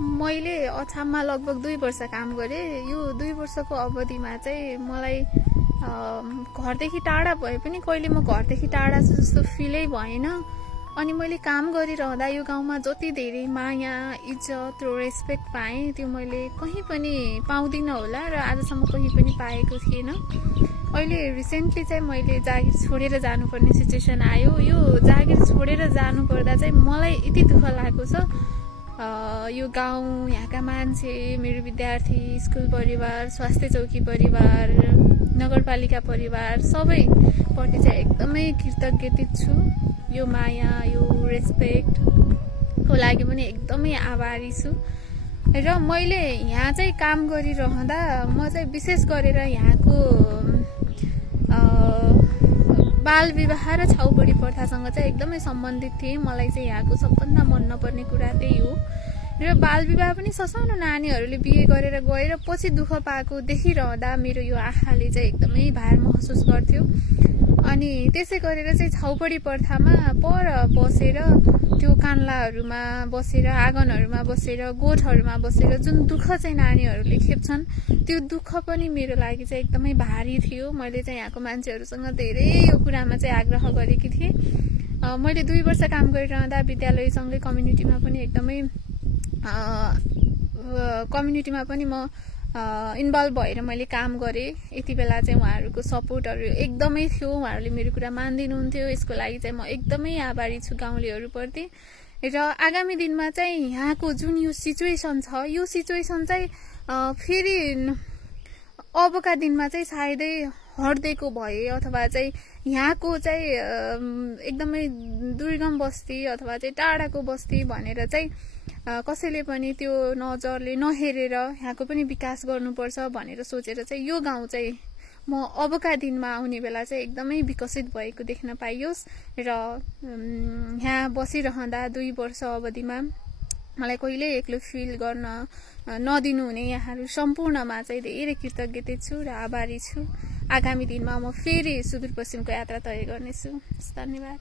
मैले अछाममा लगभग 2 वर्ष काम गरेँ। यो 2 वर्षको अवधिमा चाहिँ मलाई घरदेखि टाढा भए पनि कहिले म घरदेखि टाढा छु जस्तो फिलै भएन। अनि मैले काम गरिरहँदा यो गाउँमा जति धेरै माया, इज्जत र रेस्पेक्ट पाएँ त्यो मैले कहीँ पनि पाउँदिनँ होला र आजसम्म कहीँ पनि पाएको थिएन। अहिले रिसेन्टली चाहिँ मैले जागिर छोडेर जानुपर्ने सिचुएसन आयो। यो जागिर छोडेर जानुपर्दा चाहिँ मलाई यति दुःख लागेको छ। यो गाउँ, यहाँका मान्छे, मेरो विद्यार्थी, स्कुल परिवार, स्वास्थ्य चौकी परिवार, नगरपालिका परिवार सबैपट्टि चाहिँ एकदमै कृतज्ञित छु। यो माया, यो रेस्पेक्टको लागि पनि एकदमै आभारी छु। र मैले यहाँ चाहिँ काम गरिरहँदा म चाहिँ विशेष गरेर यहाँको बाल विवाह र छाउपडी प्रथासँग चाहिँ एकदमै सम्बन्धित थिएँ। मलाई चाहिँ यहाँको सबभन्दा मन नपर्ने कुरा त्यही हो। र बाल विवाह पनि ससानो नानीहरूले बिहे गरेर गएर पछि दुःख पाएको देखिरहँदा मेरो यो आँखाले चाहिँ एकदमै भार महसुस गर्थ्यो। अनि त्यसै गरेर चाहिँ छाउपडी प्रथामा पर बसेर त्यो कान्लाहरूमा बसेर, आँगनहरूमा बसेर, गोठहरूमा बसेर जुन दुःख चाहिँ नानीहरूले खेप्छन् त्यो दुःख पनि मेरो लागि चाहिँ एकदमै भारी थियो। मैले चाहिँ यहाँको मान्छेहरूसँग धेरै यो कुरामा चाहिँ आग्रह गरेकी थिएँ। मैले 2 वर्ष काम गरिरहँदा विद्यालयसँगै कम्युनिटीमा पनि म इन्भल्भ भएर मैले काम गरेँ। यति बेला चाहिँ उहाँहरूको सपोर्टहरू एकदमै थियो। उहाँहरूले मेरो कुरा मानिदिनुहुन्थ्यो। यसको लागि चाहिँ म एकदमै आभारी छु गाउँलेहरूप्रति। र आगामी दिनमा चाहिँ यहाँको जुन यो सिचुएसन छ, यो सिचुएसन चाहिँ फेरि अबका दिनमा चाहिँ सायदै हट्दिएको भए अथवा चाहिँ यहाँको चाहिँ एकदमै दुर्गम बस्ती अथवा चाहिँ टाढाको बस्ती भनेर चाहिँ कसैले पनि त्यो नजरले नहेरेर यहाँको पनि विकास गर्नुपर्छ भनेर सोचेर चाहिँ यो गाउँ चाहिँ म अबका दिनमा आउने बेला चाहिँ एकदमै विकसित भएको देख्न पाइयोस्। र यहाँ बसिरहँदा 2 वर्ष अवधिमा मलाई कहिले एक्लो फिल गर्न नदिनुहुने यहाँहरू सम्पूर्णमा चाहिँ धेरै कृतज्ञ छु र आभारी छु। आगामी दिनमा म फेरि सुदूरपश्चिमको यात्रा तय गर्नेछु। धन्यवाद।